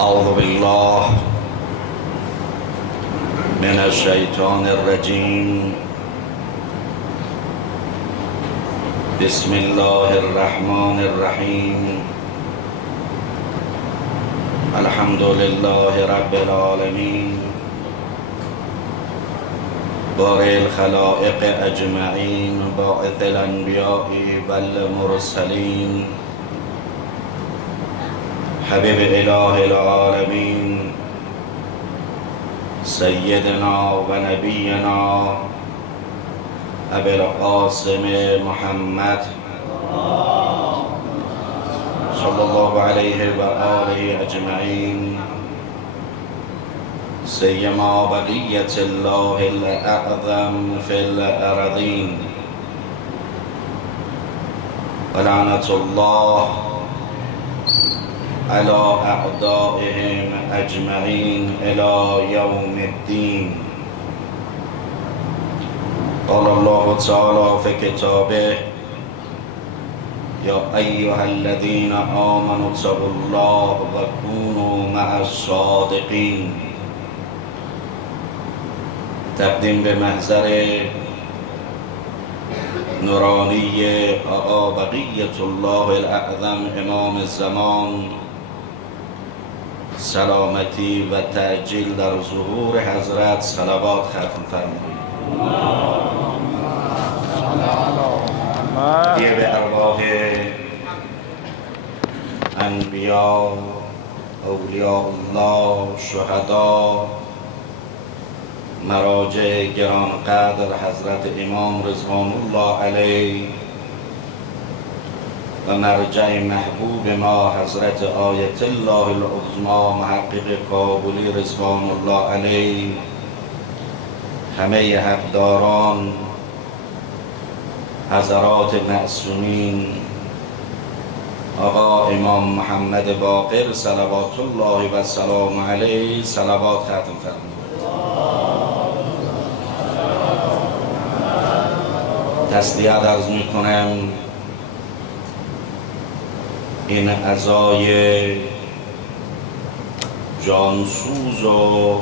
أعوذ بالله من الشيطان الرجيم. بسم الله الرحمن الرحيم. الحمد لله رب العالمين بارئ الخلائق أجمعين باعث الأنبياء والمرسلين حبيب إله العالمين سيدنا ونبينا أبي القاسم محمد صلى الله عليه وآله أجمعين، سيما بقية الله الأعظم في الأرضين، ولعنة الله على أعدائهم أجمعين إلى يوم الدين. قال الله تعالى في كتابه: يا أيها الذين آمنوا اتقوا الله وكونوا مع الصادقين. تقدیم به محضر نورانی آقا بقیة الله الاعظم امام الزمان، سلامتی و تعجیل در ظهور حضرت صلوات ختم فرمایید. یه به ارواح انبیاء، اولیاء الله، شهدا، مراجع گرانقدر حضرت امام رضوان الله علیه و مرجع محبوب ما حضرت آیت الله العظمی محقق کابلی رضوان الله علیه، همه حقداران، حضرات معصومین، آقا امام محمد باقر صلوات الله و سلام علیه صلوات ختم فرمایید. تسلیت عرض می کنم این اعضای جانسوز و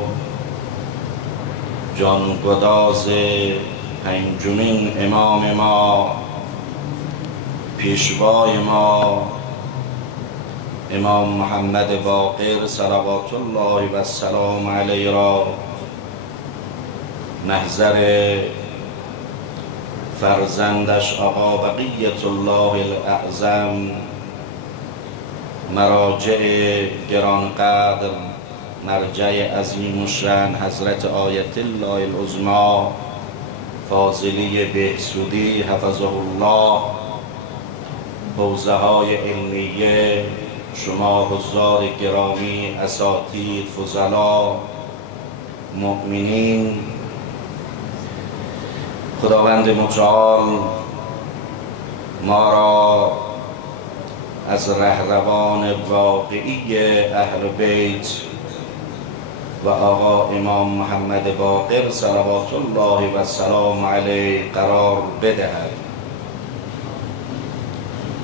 جانگداز پنجمین امام ما، پیشوای ما امام محمد باقر صلوات الله و سلام علیه را محضر فرزندش آقا بقیة الله الاعظم، مراجع گرانقدر، مرجع عظیم الشأن حضرت آیت الله العظمی فاضلی بهسودی حفظه الله، حوزه های علمیه، شما حضار گرامی، اساتید، فضلا، مؤمنین، خداوند متعال ما را از رهروان واقعی اهل بیت و آقا امام محمد باقر صلوات الله و سلام علیه قرار بدهد.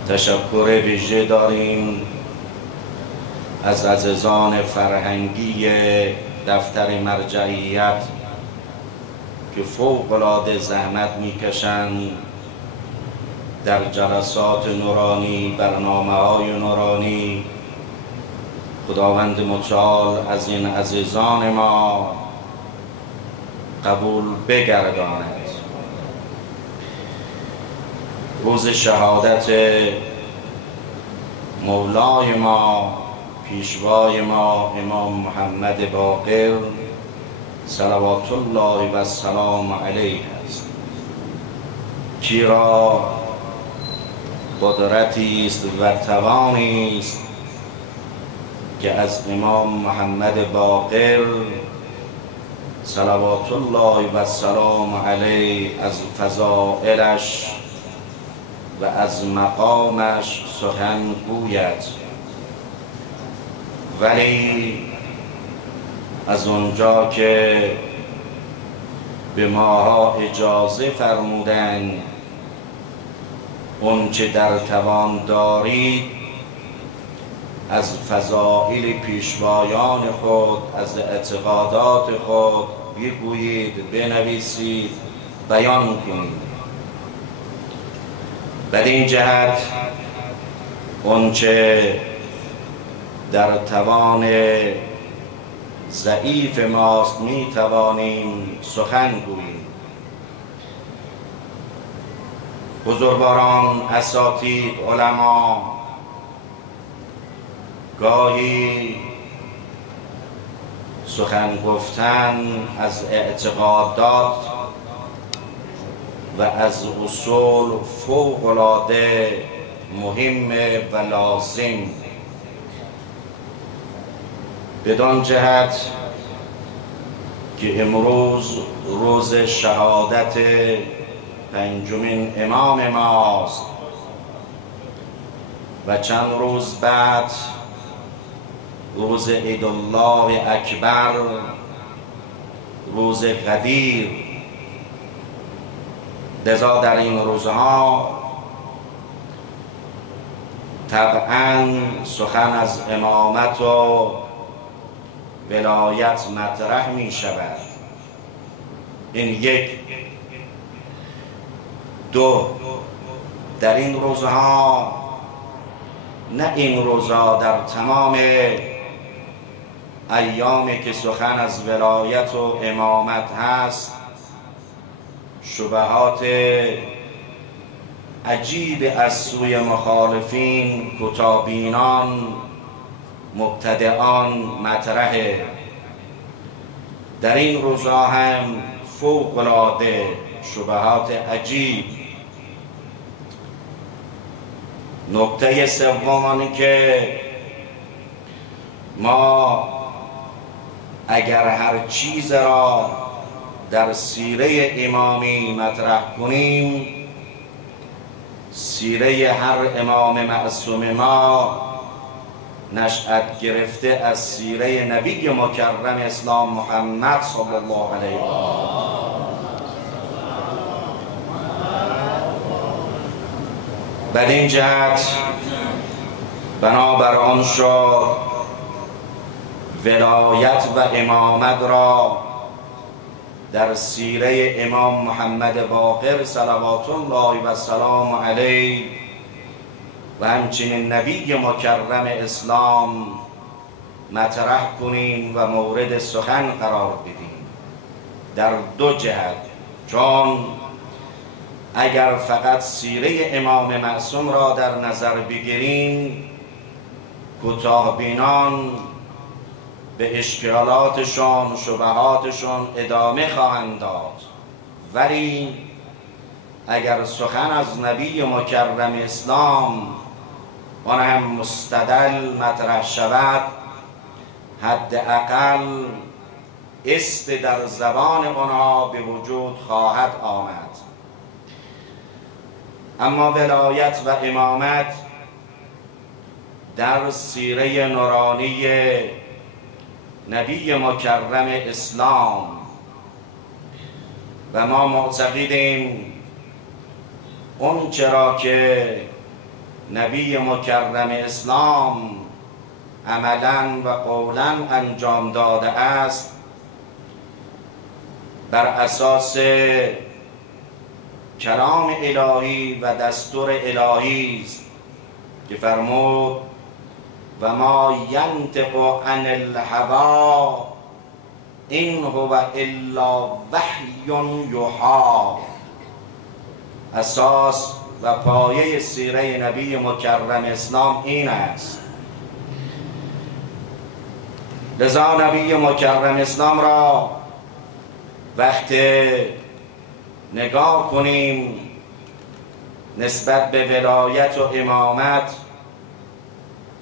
تشکر ویژه داریم از عزیزان فرهنگی دفتر مرجعیت که فوق‌العاده زحمت میکشند در جلسات نورانی، برنامه‌های نورانی. خداوند متعال از این عزیزان ما قبول بگرداند. روز شهادت مولای ما، پیشوای ما امام محمد باقر صلوات الله و سلام علیه است. چرا قدرتی است و توانی است که از امام محمد باقر صلوات الله و سلام علیه از فضائلش و از مقامش سخن گوید، ولی از اونجا که به ماها اجازه فرمودند اون چه در توان دارید از فضائل پیشوایان خود، از اعتقادات خود بگویید، بنویسید، بیان کنید. بدین جهت آنچه در توان ضعیف ماست می توانیم سخن گوییم. بزرگواران، اساتید، علما گاهی سخن گفتن از اعتقادات و از اصول فوق‌العاده مهم و لازم. بدان جهت که امروز روز شهادت پنجمین امام ماست و چند روز بعد روز عید الله اکبر، روز قدیر. لذا در این روزها طبعا سخن از امامت و ولایت مطرح می شود. این یک. دو، در این روزها، نه این روزها، در تمام ایامی که سخن از ولایت و امامت هست، شبهات عجیب از سوی مخالفین، کتابینان، مبتدعان مطرحه. در این روزها هم فوق‌العاده شبهات عجیب. نکته سوم که ما اگر هر چیز را در سیره امامی مطرح کنیم، سیره هر امام معصوم ما نشأت گرفته از سیره نبی مکرم اسلام محمد صلی الله علیه و آله. بدین جهت بنابر آن شد ولایت و امامت را در سیره امام محمد باقر صلوات الله و سلام علیه و همچنین نبی مکرم اسلام مطرح کنیم و مورد سخن قرار بدیم. در دو جهت. چون اگر فقط سیره امام معصوم را در نظر بگیریم، کوتاه‌بینان به اشکالاتشان، شبهاتشان ادامه خواهند داد. ولی اگر سخن از نبی مکرم اسلام آن هم مستدل مطرح شود، حداقل است در زبان آنها به وجود خواهد آمد. اما ولایت و امامت در سیره نورانی نبی مکرم اسلام و ما معتقدیم اون چرا که نبی مکرم اسلام عملا و قولا انجام داده است، بر اساس کلام الهی و دستور الهی است که فرمود و ما ینطق عن الهوی این هو الا وحی یوحی. اساس و پایه سیره نبی مکرم اسلام این است. لذا نبی مکرم اسلام را وقتی نگاه کنیم نسبت به ولایت و امامت،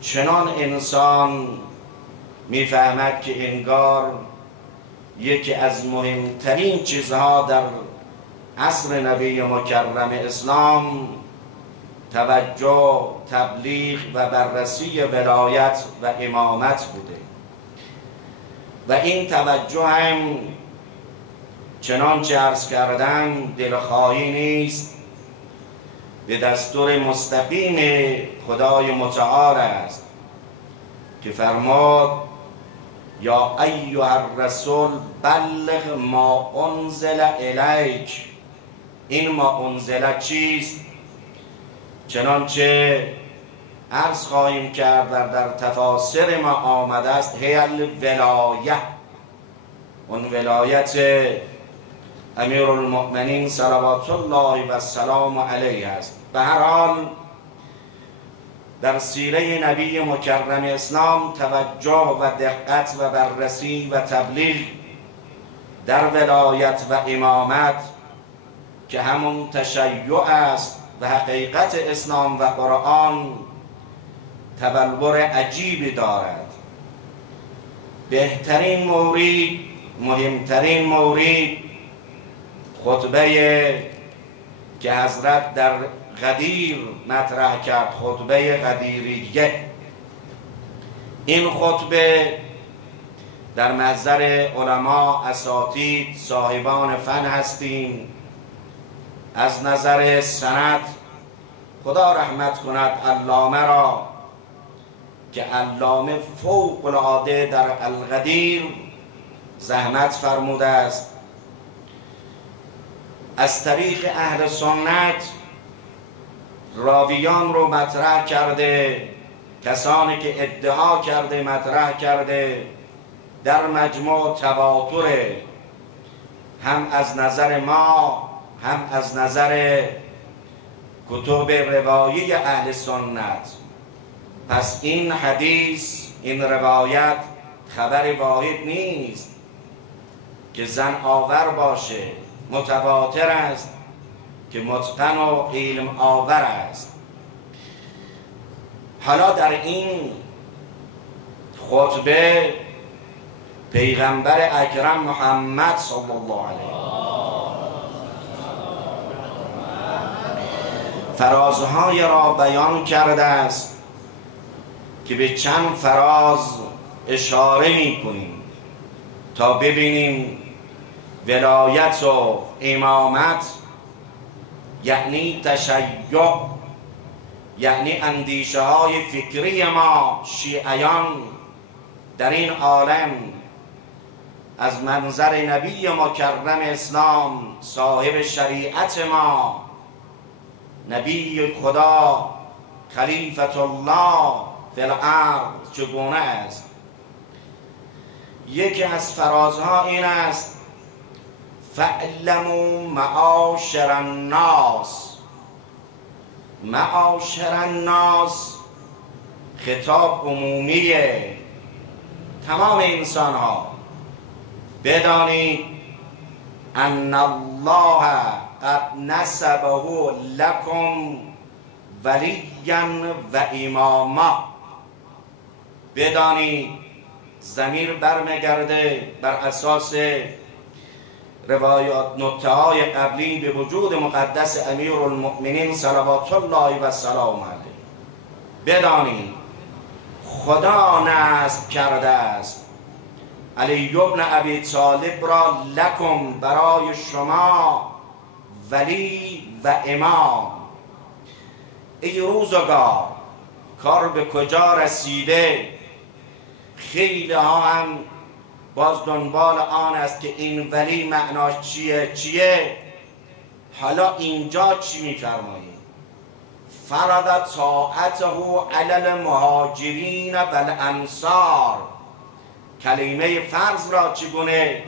چنان انسان میفهمد که انگار یکی از مهمترین چیزها در عصر نبی مکرم اسلام توجه، تبلیغ و بررسی ولایت و امامت بوده و این توجه هم چنانچه عرض کردم دلخواهی نیست، به دستور مستقیم خدای متعال است که فرمود یا ایها الرسول بلغ ما انزل الیک. این ما انزل چیست؟ چنانچه عرض خواهیم کرد در تفاسیر ما آمده است هی الولایه، اون ولایت امیر المؤمنین صلوات الله و السلام علیه است. به هر حال در سیره نبی مکرم اسلام توجه و دقت و بررسی و تبلیغ در ولایت و امامت که همون تشیع است و حقیقت اسلام و قرآن تبلور عجیبی دارد. بهترین مورد، مهمترین مورد خطبه که حضرت در غدیر مطرح کرد، خطبه غدیریه. این خطبه در محضر علما، اساتید، صاحبان فن هستیم. از نظر سند خدا رحمت کند علامه را که علامه فوق العاده در الغدیر زحمت فرموده است. از طریق اهل سنت راویان رو مطرح کرده، کسانی که ادعا کرده مطرح کرده، در مجموع تواتره، هم از نظر ما هم از نظر کتب روایی اهل سنت. پس این حدیث، این روایت خبر واحد نیست که زن آور باشه، متواتر است که متقن و علم آور است. حالا در این خطبه پیغمبر اکرم محمد صلی الله علیه فرازهای را بیان کرده است که به چند فراز اشاره می کنیم تا ببینیم ولایت و امامت یعنی تشیع، یعنی اندیشه های فکری ما شیعیان در این عالم از منظر نبی مکرم اسلام صاحب شریعت ما، نبی خدا خلیفت الله فی الارض چگونه است. یکی از فرازها این است فاعلموا معاشر الناس. معاشر الناس خطاب عمومیه، تمام انسان ها. بدانید ان الله قد نسبه لکم ولیا و اماما. بدانید ضمیر برمیگرده بر اساس روایات نکته های قبلی به وجود مقدس امیر المؤمنین صلوات الله و السلام علیه. بدانید خدا نصب کرده است علی ابن ابی طالب را لکم، برای شما، ولی و امام. ای روزگار کار به کجا رسیده؟ خیلی ها هم باز دنبال آن است که این ولی معناش چیه؟ حالا اینجا چی میفرمایید؟ فرض طاعته علی المهاجرین و الانصار. کلمه فرض را چگونه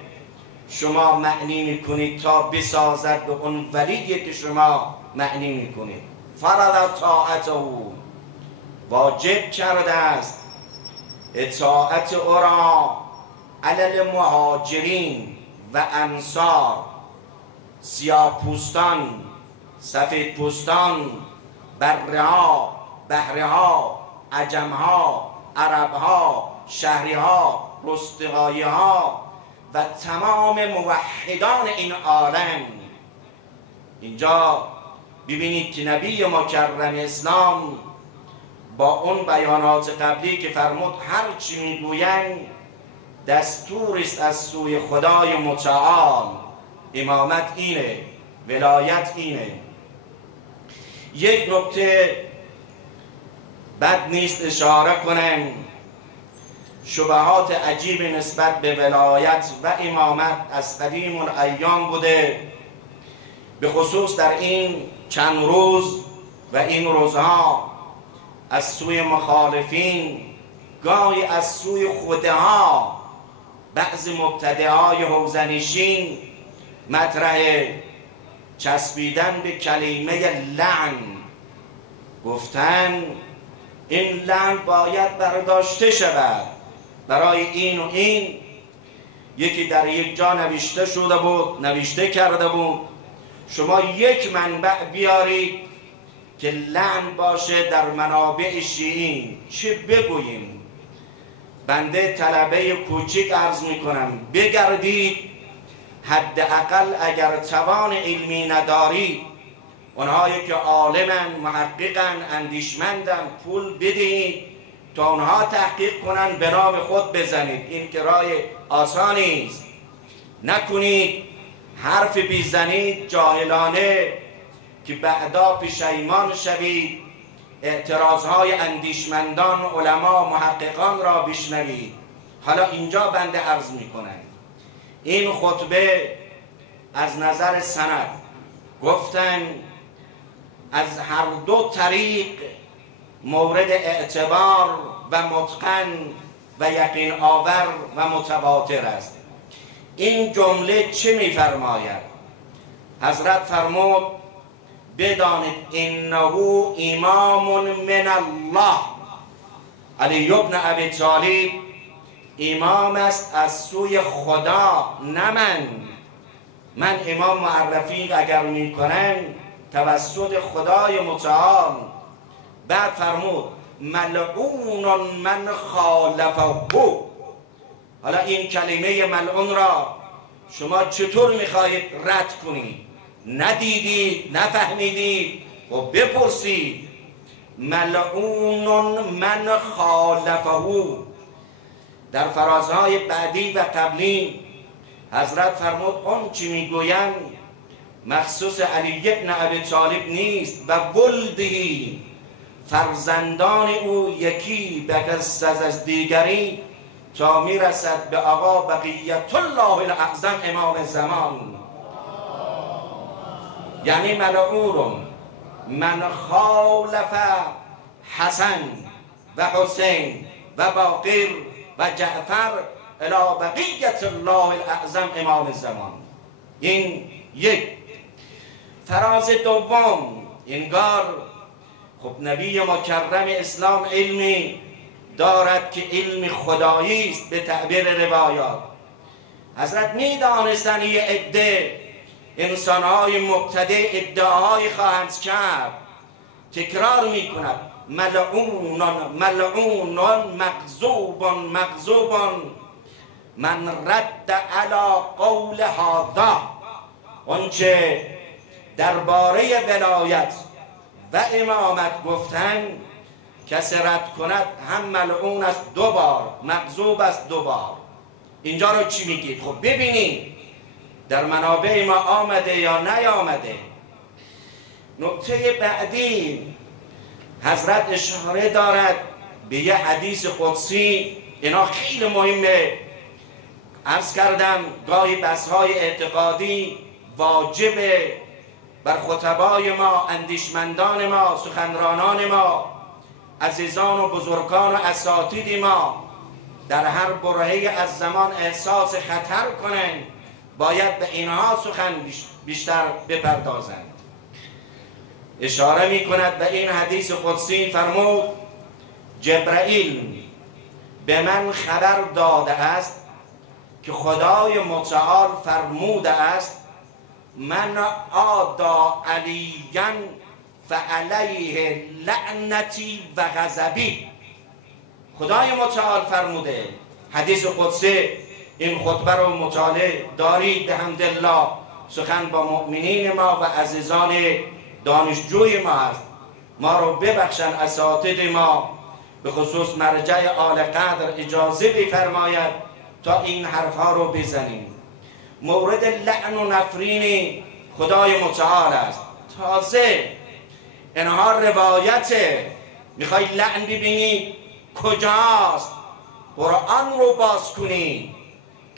شما معنی میکنید تا بسازد به اون ولیی که شما معنی میکنید؟ فرض طاعته، واجب کرده است اطاعت او را علی المهاجرین و انصار، سیاه پوستان، سفید پوستان، بره ها، بحره ها، عجم ها، عرب ها، شهری ها، رستقایی ها و تمام موحدان این عالم. اینجا ببینید که نبی مکرم اسلام با اون بیانات قبلی که فرمود هر چی میگویند دستور است از سوی خدای متعال. امامت اینه، ولایت اینه. یک نکته بد نیست اشاره کنم شبهات عجیب نسبت به ولایت و امامت از قدیم الایام بوده، به خصوص در این چند روز و این روزها از سوی مخالفین، گاهی از سوی خودها، بعض مبتدعای حوزه‌نشین مطرح چسبیدن به کلمه لعن، گفتن این لعن باید برداشته شود برای این و این. یکی در یک جا نوشته شده بود، نوشته کرده بود شما یک منبع بیارید که لعن باشه در منابع شیعی، چه بگوییم؟ بنده طلبه کوچیک عرض میکنم بگردید، حداقل اگر توان علمی ندارید، اونهایی که عالمن، محققن، اندیشمندن، پول بدهید تا اونها تحقیق کنن، به نام خود بزنید. این که راه آسانی است. نکنید حرف بیزنید جاهلانه که بعدا پشیمان شوید، اعتراضهای اندیشمندان، علما، محققان را بشنوید. حالا اینجا بنده عرض میکنم این خطبه از نظر سند گفتن از هر دو طریق مورد اعتبار و متقن و یقین آور و متواتر است. این جمله چه میفرماید؟ حضرت فرمود بدانید انه امام من الله. علی ابن ابی طالب امام است از سوی خدا، نه من امام معرفی اگر میکنم توسط خدای متعال. بعد فرمود ملعون من خالفه. حالا این کلمه ملعون را شما چطور میخواهید رد کنید؟ ندیدید، نفهمیدید و بپرسید. ملعون من خالفه. در فرازهای بعدی و قبلی حضرت فرمود اون چی میگویم مخصوص علی ابن ابی طالب نیست و ولدی، فرزندان او یکی به قصه از دیگری تا میرسد به آقا بقیت الله الاعظم امام زمان. یعنی ملعون من خالف حسن و حسین و باقر و جعفر الی بقیت الله الاعظم امام زمان. این یک. فراز دوم، انگار خب نبی مکرم اسلام علمی دارد که علم خدایی است به تعبیر روایات. حضرت میدانستن یه عده انسانهای مبتدع ادعاهای خواهند کرد. تکرار میکند ملعون مغضوب من رد علی قول هذا. آنچه درباره ولایت و امامت گفتن کسی رد کند هم ملعون است دو بار، مغضوب است دو بار. اینجا رو چی میگید؟ خب ببینید در منابع ما آمده یا نیامده. نکته بعدی حضرت اشاره دارد به یه حدیث قدسی. اینا خیلی مهمه. عرض کردم گاهی بحث‌های اعتقادی واجبه بر خطبای ما، اندیشمندان ما، سخنرانان ما، عزیزان و بزرگان و اساتید ما در هر برهه‌ای از زمان احساس خطر کنند، باید به اینها سخن بیشتر بپردازند. اشاره می کند به این حدیث قدسی. فرمود جبرائیل به من خبر داده است که خدای متعال فرموده است من آدا علیاً فعلیه لعنتی و غضبی. خدای متعال فرموده. حدیث قدسی. این خطبه رو مطالعه دارید بحمدالله. سخن با مؤمنین ما و عزیزان دانشجوی ما است. ما رو ببخشن اساتید ما، به خصوص مرجع آل قدر اجازه بفرماید تا این حرفها رو بزنیم. مورد لعن و نفرین خدای متعال است. تازه اینها روایته. میخوای لعن ببینی کجاست؟ قرآن رو باز کنیم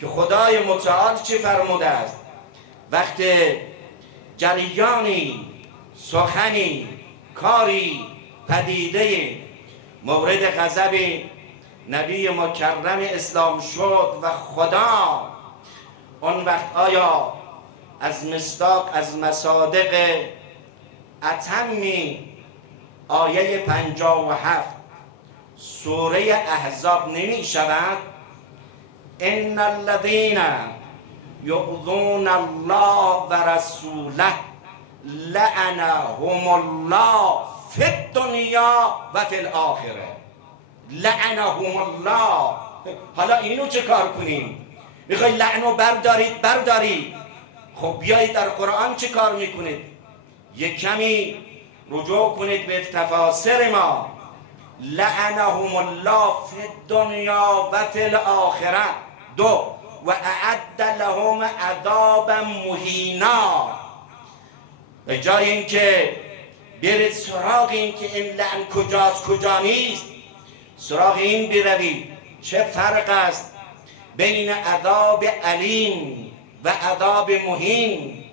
که خدای متعال چه فرموده است. وقتی جریانی، سخنی، کاری، پدیده مورد غضب نبی مکرم اسلام شد و خدا اون وقت آیا از مصداق از مصادق اتمی آیه 57 سوره احزاب نمی شود؟ ان الذين یؤذون الله و رسوله لعنهم الله فی الدنیا و فی الاخره. لعنهم الله. حالا اینو چه کار کنیم؟ میخوای لعنو بردارید. خب بیایید در قرآن چه کار میکنید؟ یک کمی رجوع کنید به تفاسیر ما. لعنهم الله فی الدنیا و فی الاخره. دو و اعد لهم عذابا مهینا. به جای اینکه برید سراغ این که این لعن کجاست کجا نیست، سراغ این بروید چه فرق است بین عذاب علیم و عذاب مهین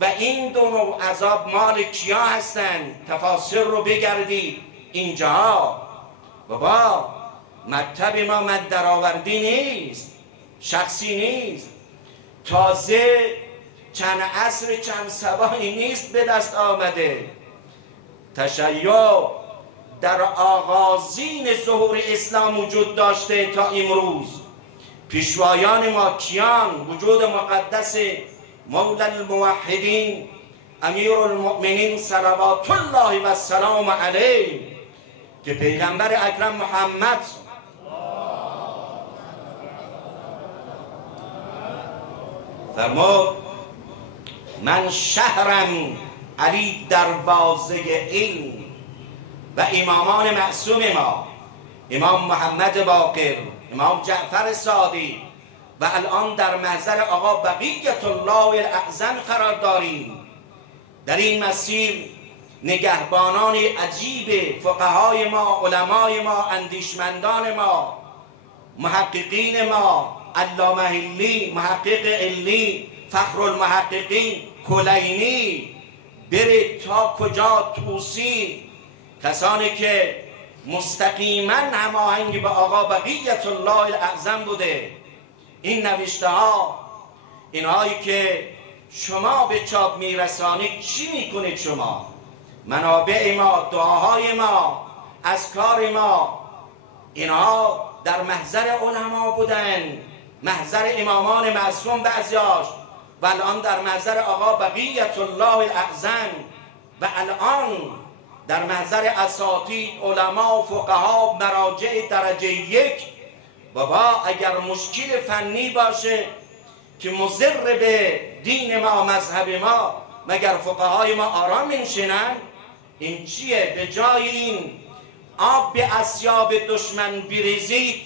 و این دو نوع عذاب مال کیا هستند. تفاسیر رو بگردید اینجا. بابا مکتب ما من درآوردی نیست، شخصی نیست، تازه چند عصر چند صباحی نیست به دست آمده. تشیع در آغازین ظهور اسلام وجود داشته تا امروز. پیشوایان ما کیان؟ وجود مقدس مولا الموحدین امیر المؤمنین صلوات الله و السلام علیه که پیغمبر اکرم محمد فرمود من شهرم علی دروازه علم. و امامان معصوم ما، امام محمد باقر، امام جعفر صادق و الان در محضر آقا بقیت الله الاعظم قرار داریم. در این مسیر نگهبانان عجیب فقهای ما، علمای ما، اندیشمندان ما، محققین ما، علامه حلی، محقق علی، فخر المحققین، کلینی، برید تا کجا توسی، کسانی که مستقیما هماهنگ به آقا بقیت الله الاعظم بوده. این نوشته ها، اینهایی که شما به چاپ میرسانید چی میکنید؟ شما منابع ما، دعاهای ما، اذکار ما، اینها در محضر علما بودن، محضر امامان معصوم بعضیاش، و الان در محضر آقا بقیت الله الاعظم، و الان در محضر اساتید، علما، فقها، مراجع درجه یک. بابا اگر مشکل فنی باشه که مضر به دین ما، مذهب ما، مگر فقهای ما آرام میشنن؟ این چیه؟ به جای این آب به اسیاب دشمن بریزید،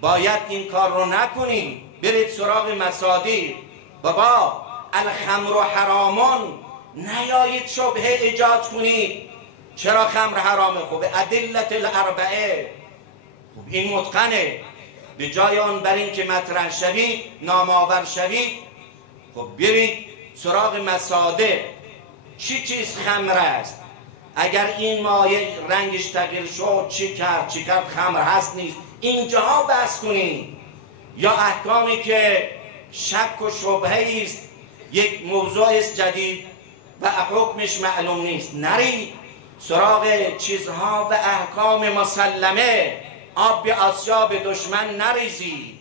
باید این کار رو نکنید. برید سراغ مصادیق. بابا الخمر و حرامون، نیایید شبهه ایجاد کنید. چرا خمر حرامه؟ خب ادلت الاربعه. خب این متقنه. به جای آن بر این که مطرح شوید، نامآور شوید، خب برید سراغ مصادیق. چی چیز خمر است؟ اگر این مایه رنگش تغییر شد چی کرد خمر هست نیست، اینجاها بحث کنید. یا احکامی که شک و شبهه است، یک موضوع است جدید و حکمش معلوم نیست، نرید سراغ چیزها و احکام مسلمه. آب به آسیاب دشمن نریزید.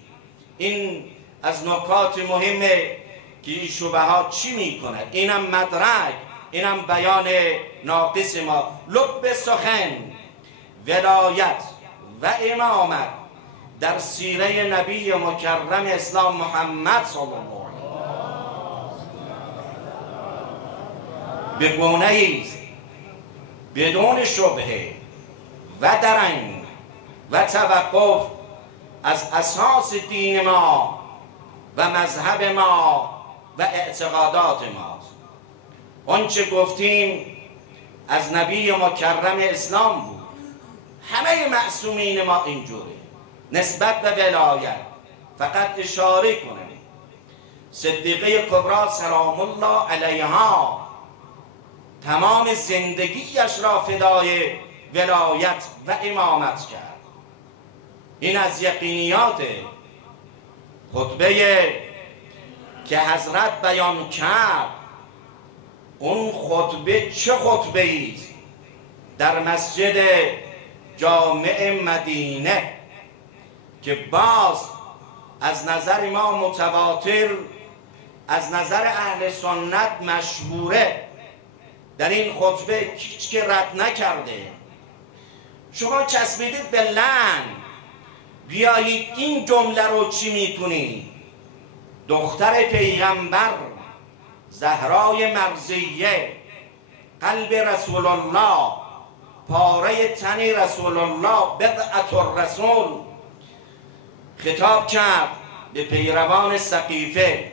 این از نکات مهمه که این شبهات چی میکنه. اینم مدرک، اینم بیان ناقص ما. لب سخن ولایت و امامت در سیره نبی مکرم اسلام محمد صلی الله علیه و به گونه است بدون شبهه و درنگ و توقف از اساس دین ما و مذهب ما و اعتقادات ماست. آنچه گفتیم از نبی مکرم اسلام بود. همه معصومین ما اینجوره. نسبت به ولایت فقط اشاره کنم صدیقه کبری سلام الله علیها تمام زندگیش را فدای ولایت و امامت کرد. این از یقینیات خطبه که حضرت بیان کرد. اون خطبه چه خطبه ایست؟ در مسجد جامع مدینه که باز از نظر ما متواتر، از نظر اهل سنت مشهوره. در این خطبه هیچ که رد نکرده. شما چسبیدید به لعن، بیایید این جمله رو چی میکنید؟ دختر پیغمبر زهرای مرضیه، قلب رسول الله، پاره تن رسول الله، بضعة الرسول، خطاب کرد به پیروان سقیفه.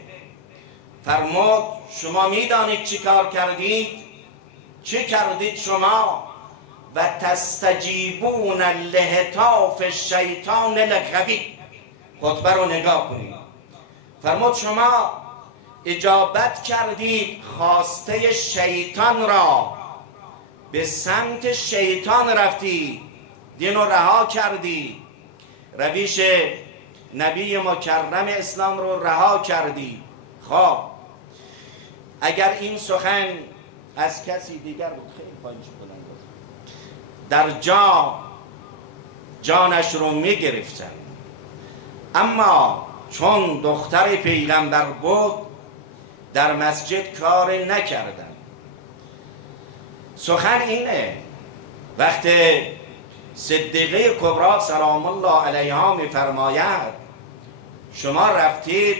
فرمود شما میدانید چی کار کردید؟ چی کردید شما؟ و تستجیبون لهتاف الشیطان الغوی. خطبه رو نگاه کنید. فرمود شما اجابت کردید خواسته شیطان را، به سمت شیطان رفتی، دین رو رها کردی، رویش نبی مکرم اسلام رو رها کردی. خب اگر این سخن از کسی دیگر بود خیلی پایینش بلند در جانش رو میگرفتن، اما چون دختر پیغمبر بود در مسجد کار نکردن. سخن اینه وقتی صدیقه کبری سلام الله علیها میفرماید شما رفتید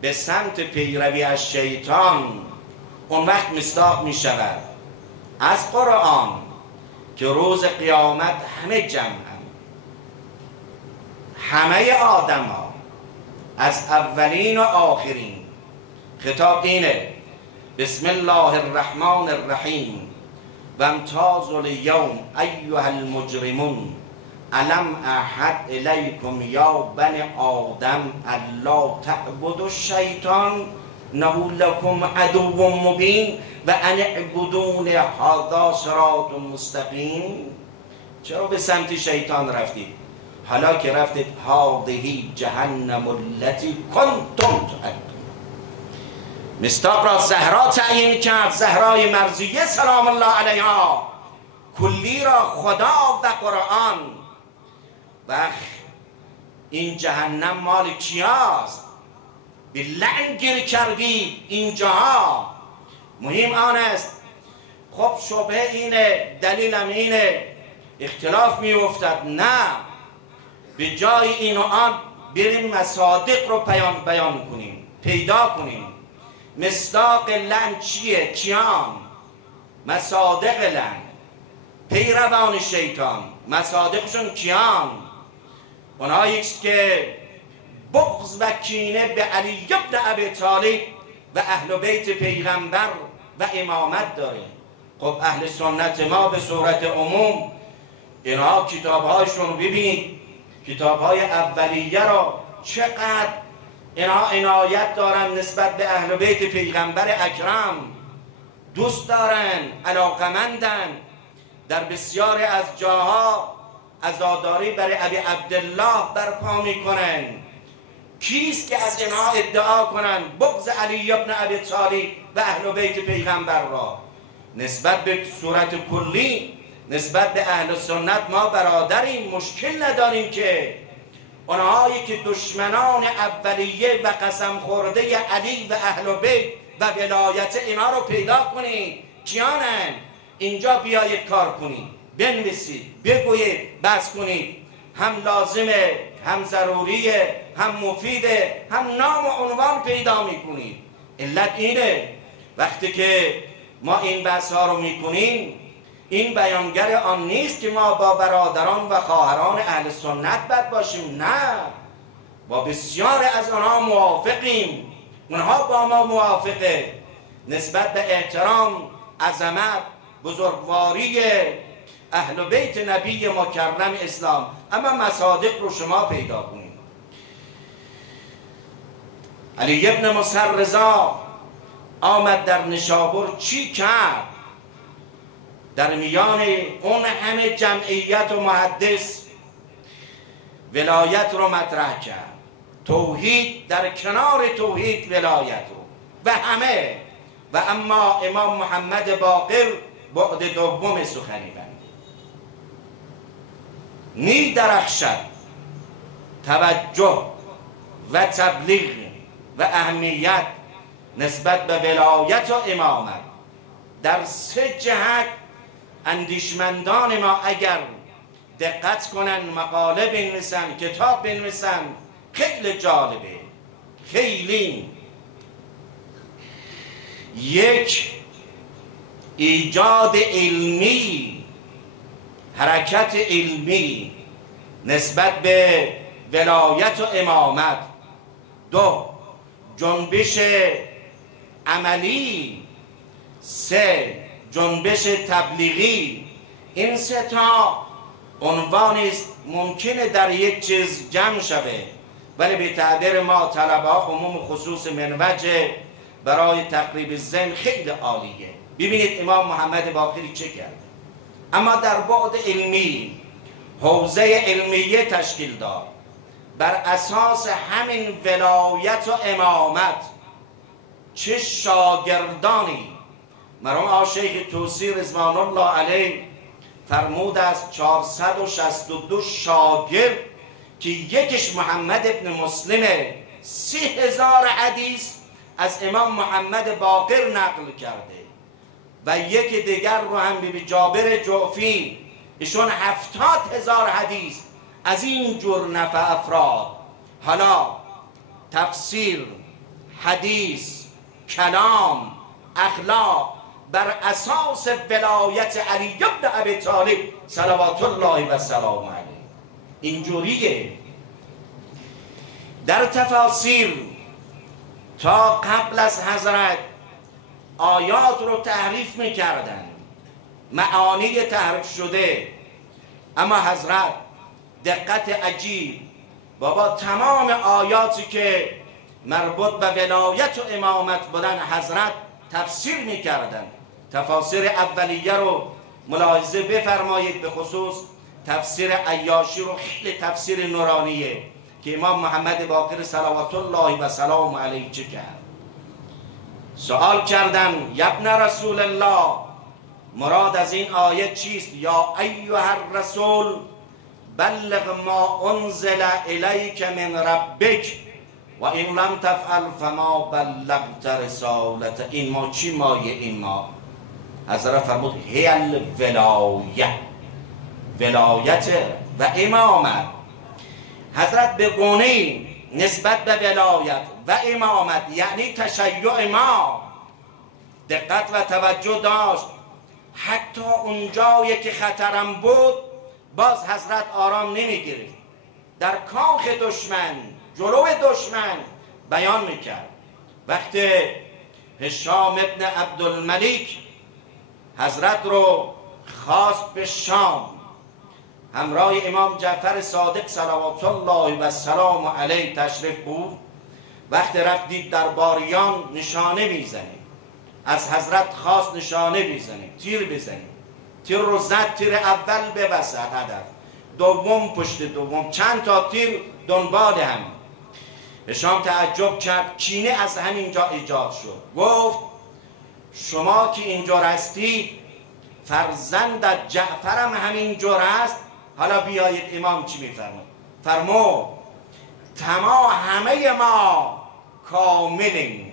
به سمت پیروی از شیطان، اون وقت مصداق می شود از قرآن که روز قیامت همه جمع همه آدم ها از اولین و آخرین. خطاب اینه بسم الله الرحمن الرحیم و امتازوا الیوم ایها المجرمون الم اعهد الیکم یا بنی آدم الا تعبدوا الشیطان انه لکم عدو مبین و ان اعبدون هذا صراط مستقیم. چرا به سمت شیطان رفتید؟ حالا که رفتید هذه جهنم التي کنتم توعدون. مصداق را زهرا تعیین کرد، زهرای مرضیه سلام الله علیها، کلی را خدا و قرآن. و این جهنم مال کیاست؟ به لعن گیر کردید اینجاها. مهم آن است. خب شبه اینه، دلیلم اینه، اختلاف می افتد. نه، به جای این و آن بریم مصادق رو بیان کنیم، پیدا کنیم. مصداق لعن چیه؟ کیان؟ مصادق لعن، پیروان شیطان. مصادقشون کیان؟ اونهاییست که بغض و کینه به علی بن ابی طالب و اهل بیت پیغمبر و امامت داره. خب اهل سنت ما به صورت عموم اینها کتابهایشون رو ببینید، کتابهای اولیه را چقدر اینها عنایت دارن نسبت به اهل بیت پیغمبر اکرم، دوست دارن، علاقمندن. در بسیار از جاها عزاداری برای ابی عبدالله برپا میکنن. کیست که از اینها ادعا کنن بغض علی بن ابی طالب و اهل بیت پیغمبر را؟ نسبت به صورت کلی، نسبت به اهل سنت ما برادریم، مشکل نداریم که اونهایی که دشمنان اولیه و قسم خورده علی و اهل بیت و ولایت اینا رو پیدا کنید. کیانن؟ اینجا بیایید کار کنید، بنویسید، بگویید، بس کنید. هم لازمه، هم ضروریه، هم مفیده، هم نام و عنوان پیدا میکنید. علت اینه وقتی که ما این بحث ها رو میکنیم، این بیانگر آن نیست که ما با برادران و خواهران اهل سنت بد باشیم. نه، با بسیار از آنها موافقیم، اونها با ما موافقه. نسبت به احترام، عظمت، بزرگواری اهل بیت نبی مکرم اسلام. اما مصادق رو شما پیدا کنید. علی ابن موسی رضا آمد در نشابور، چی کرد؟ در میان اون همه جمعیت و محدث ولایت رو مطرح کرد. توحید در کنار توحید ولایت رو و همه. و اما امام محمد باقر بعد دوم سخنی بند می درخشد توجه و تبلیغ و اهمیت نسبت به ولایت و امامت در 3 جهت. اندیشمندان ما اگر دقت کنن، مقاله بنویسن، کتاب بنویسن، خیلی جالبه، خیلی. 1 ایجاد علمی، حرکت علمی نسبت به ولایت و امامت. 2 جنبش عملی. 3 جنبش تبلیغی. این 3 تا عنوانی است ممکنه در یک چیز جمع شده، ولی به تعبیر ما طلبه عموم خصوص منوجه برای تقریب ذهن خیلی عالیه. ببینید امام محمد باقری چه کرد. اما در بعد علمی حوزه علمیه تشکیل داد بر اساس همین ولایت و امامت. چه شاگردانی! مرحوم شیخ طوسی رضوان الله علیه فرمود از 462 شاگرد که یکیش محمد ابن مسلمه 30,000 حدیث از امام محمد باقر نقل کرده و یکی دیگر رو هم بی جابر جعفی، ایشون 70,000 حدیث از این جور نفع افراد. حالا تفسیر، حدیث، کلام، اخلاق بر اساس ولایت علی بن ابی طالب صلوات الله و سلام علیه اینجوریه. در تفاسیر تا قبل از حضرت آیات رو تحریف میکردن، معانی تحریف شده، اما حضرت دقت عجیب بابا تمام آیاتی که مربوط به ولایت و امامت بودن حضرت تفسیر میکردن. تفاسیر اولیه رو ملاحظه بفرمایید، به خصوص تفسیر عیاشی رو خیلی تفسیر نورانیه که امام محمد باقر صلوات الله و سلام علیه چه کرد. سوال کردن یبن رسول الله مراد از این آیه چیست؟ یا ایها الرسول بلغ ما انزل الیک من ربک و این لم تفعل فما بلغت رسالته. این ما چی مایه؟ این ما حضرت فرمود هی الولایه، ولایت و امامت. حضرت به گونه نسبت به ولایت و امامت یعنی تشیع ما دقت و توجه داشت. حتی اونجایی که خطرم بود باز حضرت آرام نمیگرفت، در کاخ دشمن، جلو دشمن بیان میکرد. وقتی هشام ابن عبدالملک حضرت رو خواست به شام، همراه امام جعفر صادق صلوات الله و سلام علیه تشریف بود. وقتی رفت دید درباریان نشانه میزنه، از حضرت خواست نشانه بزنه، تیر بزنه. تیر رو زد، تیر اول به وسط هدف، دوم پشت دوم، چند تا تیر دنبال هم. هشام تعجب کرد، کینه از همینجا ایجاد شد. گفت شما که اینجا هستید فرزند جعفرم همینجور است، حالا بیایید امام چی میفرماید؟ فرمود تمام همه ما کاملیم،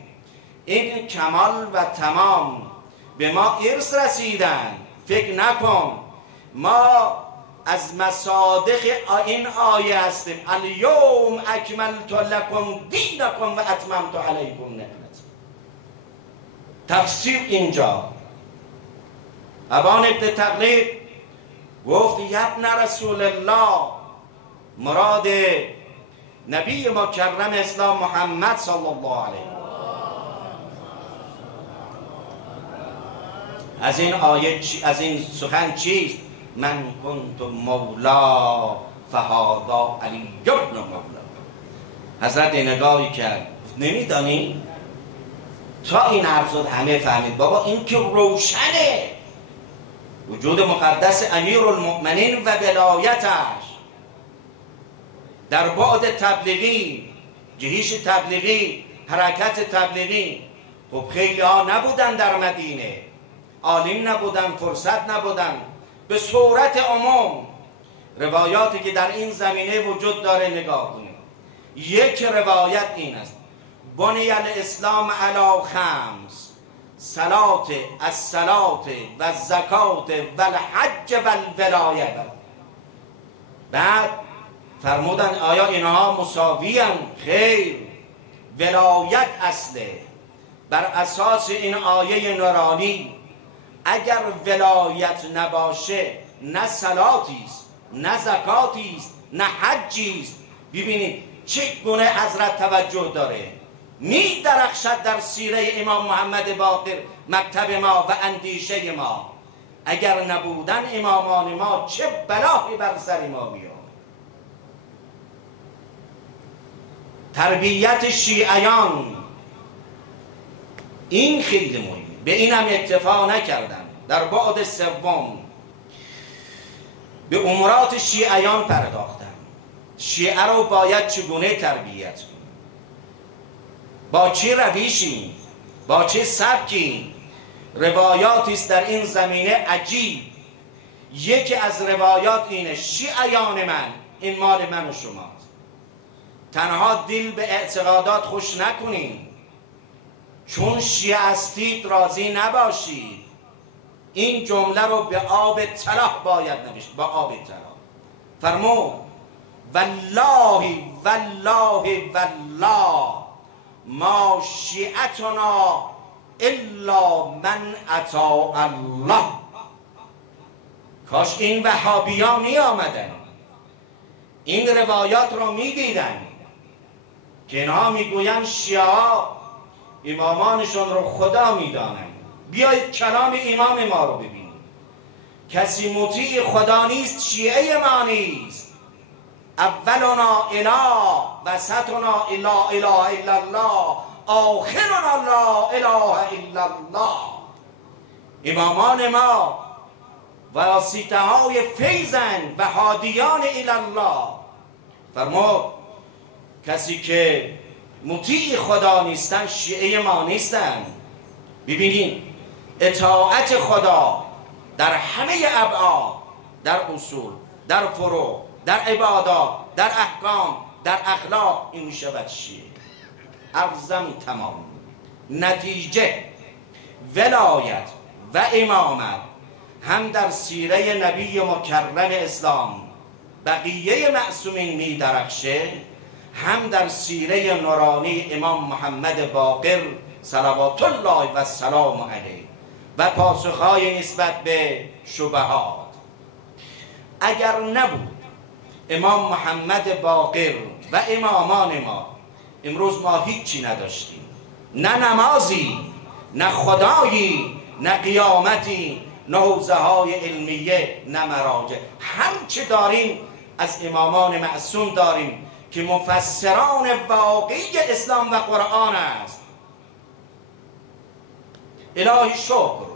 این کمال و تمام به ما ارث رسیدن. فکر نکن ما از مصادق این آیه هستیم الیوم اکملت لکم دینکم و اتممت علیکم نعمتی. تفسیر اینجا ابان ابن تقلید گفت یبن رسول الله مراد نبی مکرم اسلام محمد صلی الله علیه از این آیه از این سخن چیست؟ من کنت مولا فهذا علی ابن مولا. حضرت نگاهی کرد نمیدانی؟ تا این حرف زد همه فهمید بابا این که روشنه، وجود مقدس امیرالمؤمنین و ولایتش در بعد تبلیغی، جهیش تبلیغی، حرکت تبلیغی. خب خیلی ها نبودن در مدینه، عالم نبودن، فرصت نبودن. به صورت عموم روایاتی که در این زمینه وجود داره نگاه کنید. یک روایت این است: بنی الاسلام علی خمس: صلات، الصلات و الزکات و الحج و الولایت. بعد فرمودن آیا اینها مساویان؟ خیر، ولایت اصله. بر اساس این آیه نورانی اگر ولایت نباشه نه صلاتی است، نه زکاتی است، نه حجی است. ببینید چگونه حضرت توجه داره. می درخشد در سیره امام محمد باقر مکتب ما و اندیشه ما. اگر نبودن امامان ما چه بلایی بر سر ما میاد. تربیت شیعیان این خیلی مهمه. به این هم اکتفا نکردن، در بعد سوم به امورات شیعیان پرداختن. شیعه رو باید چگونه تربیت کنیم، با چه روشی، با چه سبکی. روایاتی است در این زمینه عجیب. یکی از روایات اینه: شیعیان من، این مال من و شماست، تنها دل به اعتقادات خوش نکنید، چون شیعه هستید راضی نباشید. این جمله رو به آب طلاق باید نوشت، با آب طلاق. فرمود: والله والله والله ما شیعتنا الا من اطاع الله. کاش این وهابیا می آمدن، این روایات رو می دیدن که اینها می گوین شیعه امامانشون رو خدا می دانن. بیایید کلام امام ما رو ببینید: کسی مطیع خدا نیست، شیعه ما نیست. اولنا اله، وسطنا لا اله الا الله، آخرنا لا اله الا الله. امامان ما واسطه های فیضن و هادیان الی الله. فرمود کسی که مطیع خدا نیستن شیعه ما نیستن. ببینید اطاعت خدا در همه ابعاد، در اصول، در فروع، در عبادات، در احکام، در اخلاق، این میشود شیعه. عرضم تمام. نتیجه ولایت و امامت هم در سیره نبی مکرم اسلام بقیه معصومین می درخشه، هم در سیره نورانی امام محمد باقر صلوات الله و سلام علیه و پاسخهای نسبت به شبهات. اگر نبود امام محمد باقر و امامان ما، امروز ما هیچی نداشتیم، نه نمازی، نه خدایی، نه قیامتی، نه حوزه های علمیه، نه مراجع. هرچه داریم از امامان معصوم داریم که مفسران واقعی اسلام و قرآن است. الهی شکر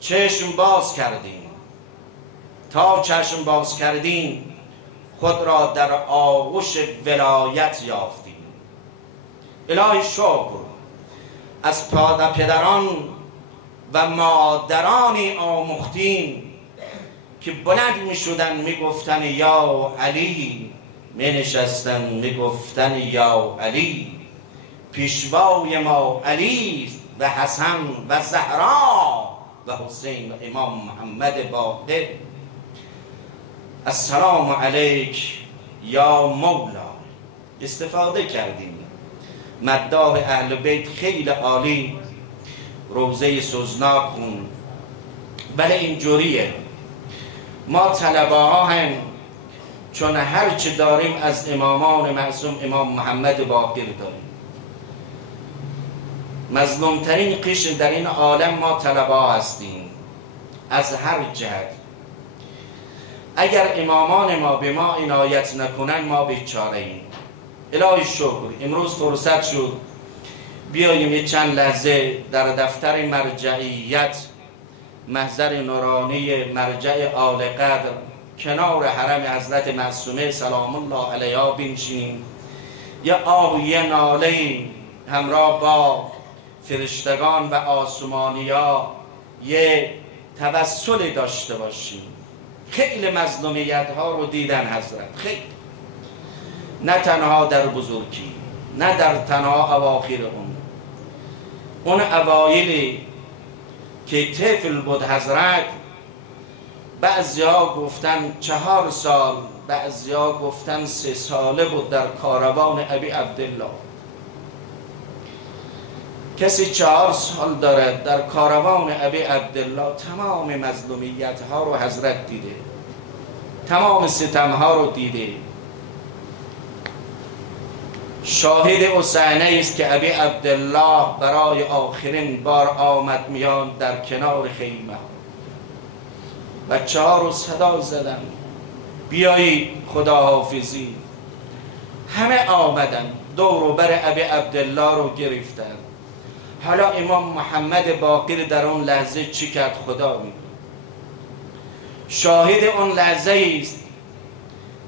چشم باز کردیم. تا چشم باز کردیم خود را در آغوش ولایت یافتیم. الهی شکر از پدران و مادرانی آموختیم که بلند می شدن می گفتن یا علی، می نشستن می گفتن یا علی. پیشوای ما علی و حسن و زهرا و حسین و امام محمد باقر. السلام علیک یا مولا. استفاده کردیم. مداح اهل بیت خیلی عالی، روزه سوزناک خون. بله اینجوریه، ما طلبه ها هم چون هرچه داریم از امامان معصوم امام محمد باقر داریم. مظلومترین قشر در این عالم ما طلبه ها هستیم از هر جهت. اگر امامان ما به ما عنایت نکنن ما بیچاره ایم. الهی شکر امروز فرصت شد بیاییم یه چند لحظه در دفتر مرجعیت محضر نورانی مرجع آل قدر کنار حرم حضرت معصومه سلام الله علیها بنشینیم، یه آه یه ناله همراه با فرشتگان و آسمانیا یه توسل داشته باشیم. خیلی مظلومیت ها رو دیدن حضرت، خیلی، نه تنها در بزرگی نه در تنها اواخر اون اوایلی که طفل بود حضرت، بعضیا گفتن 4 سال، بعضیا گفتن 3 ساله بود در کاروان ابی عبدالله. کسی 4 سال دارد در کاروان ابی عبدالله تمام مظلومیت ها رو حضرت دیده، تمام ستم ها رو دیده. شاهد حسینه است که ابی عبدالله برای آخرین بار آمد میان در کنار خیمه، بچه ها رو صدا زدن بیایید خداحافظی. همه آمدن دور و بر ابی عبدالله رو گرفتن. حالا امام محمد باقر در اون لحظه چی کرد خدا میدونه. شاهد اون لحظه است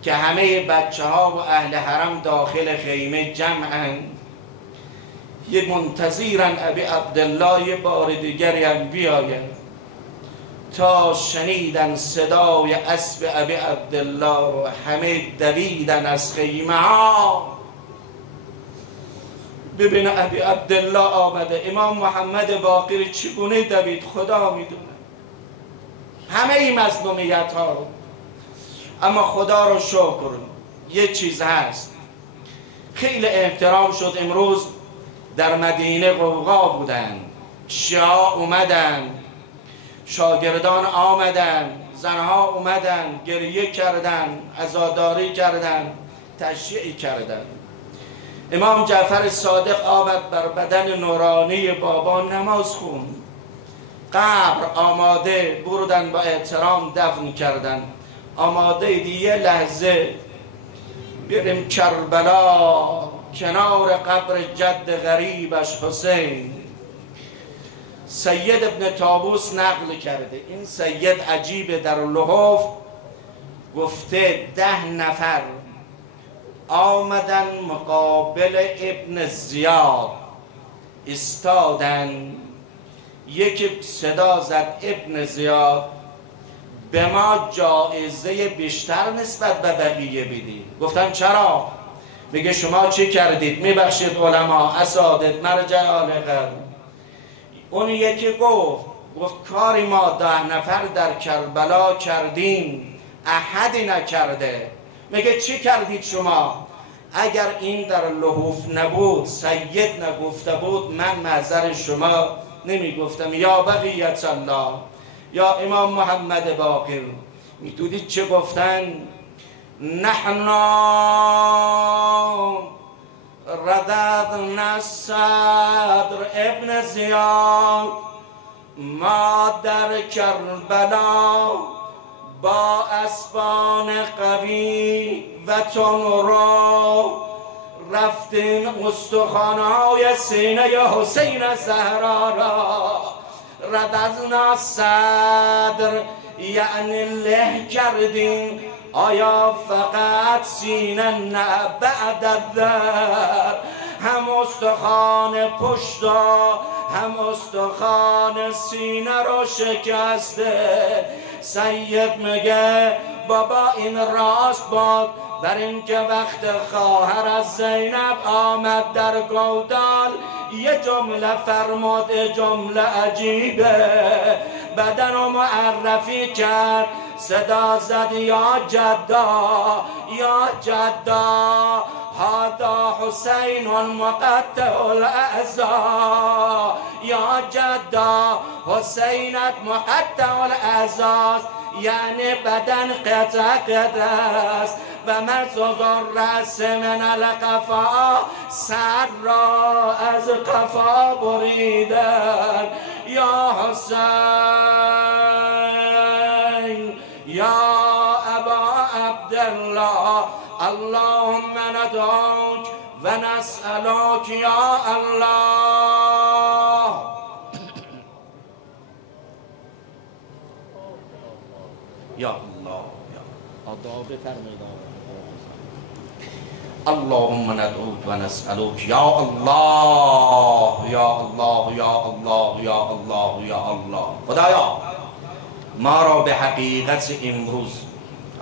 که همه بچه ها و اهل حرم داخل خیمه جمعن، یه منتظرن ابی عبدالله یه بار دیگری هم بیاید، تا شنیدن صدای اسب ابی عبدالله رو همه دویدن از خیمه ها. ببین ابی عبدالله آمده. امام محمد باقر چگونه دوید خدا میدونه همه این مظلومیت ها رو. اما خدا رو شکر یه چیز هست، خیلی احترام شد. امروز در مدینه غوغا بودن، شیعا اومدن، شاگردان آمدن، زنها اومدن، گریه کردن، عزاداری کردن، تشییع کردن. امام جعفر صادق آمد بر بدن نورانی بابا نماز خوند. قبر آماده بردن با احترام دفن کردن. آماده دیگه لحظه بریم کربلا کنار قبر جد غریبش حسین. سید ابن طاووس نقل کرده، این سید عجیب در لحوف گفته 10 نفر آمدن مقابل ابن زیاد استادن. یکی صدا زد ابن زیاد به ما جایزه بیشتر نسبت به بقیه بدید. گفتن چرا؟ میگه شما چی کردید؟ میبخشید علما اساتید مرجع آل قدر. اون یکی گفت کاری ما 10 نفر در کربلا کردیم احدی نکرده. میگه چی کردید شما؟ اگر این در لحوف نبود سید نگفته بود من معذر شما نمیگفتم. یا بقیت الله، یا امام محمد باقر. میدونید چه گفتن؟ نحن رددنا صدر ابن زیاد، ما در کربلا با اسبان قوی و تنرو رفتیم استخوان‌های سینه حسین زهرا را. رددنا صدر یعنی له کردیم، آیا فقط سینه نه بعد در هم استخوان پشتا هم استخوان سینه رو شکسته. سید میگه بابا این راست باد، بر اینکه وقت خواهر از زینب آمد در گودال یه جمله فرمود، جمله عجیبه، بدن رو معرفی کرد، صدا زد یا جدا یا جدا هذا حسین مقطع الاعضاء. یا جدا حسینت مقطع الاعضاء یعنی بدن قطع است و مرزوز الرأس من القفا، سر را از قفا بریدن. یا حسین یا ندعوك ونسألك یا الله. یا الله آداب فرمایید. اللهم ندعوك و نسألك یا الله یا الله یا الله یا الله یا الله. خدایا ما را به حقیقت امروز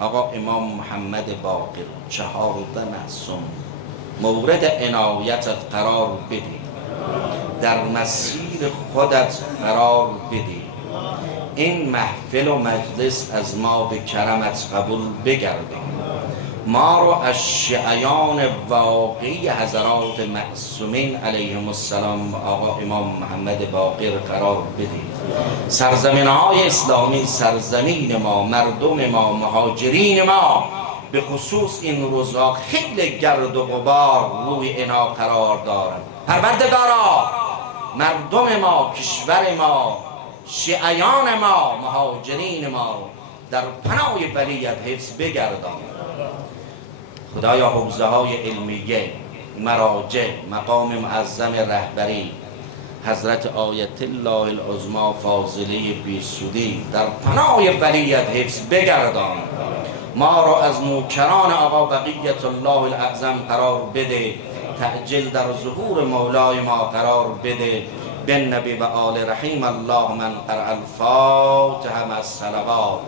آقا امام محمد باقر 14 معصوم مورد عنایتت قرار بده، در مسیر خودت قرار بده. این محفل و مجلس از ما به کرمت قبول بگرده، ما رو از شیعیان واقعی حضرات معصومین علیهم السلام آقا امام محمد باقر قرار بده. سرزمین های اسلامی سرزمین ما، مردم ما، مهاجرین ما، به خصوص این روزها خیلی گرد و غبار روی اینا قرار دارن. پروردگارا مردم ما، کشور ما، شیعیان ما، مهاجرین ما در پناه ولیت حفظ بگردان. خدایا حوزه های علمیه، مراجع، مقام معظم رهبری حضرت آیت الله العظمی فاضله بیسودی در پناه ولیت حفظ بگردان. ما را از نوکران آقا بقیت الله الاعظم قرار بده، تعجل در ظهور مولای ما قرار بده. بالنبی و آل رحیم الله من قرأ الفاتحه مع الصلوات.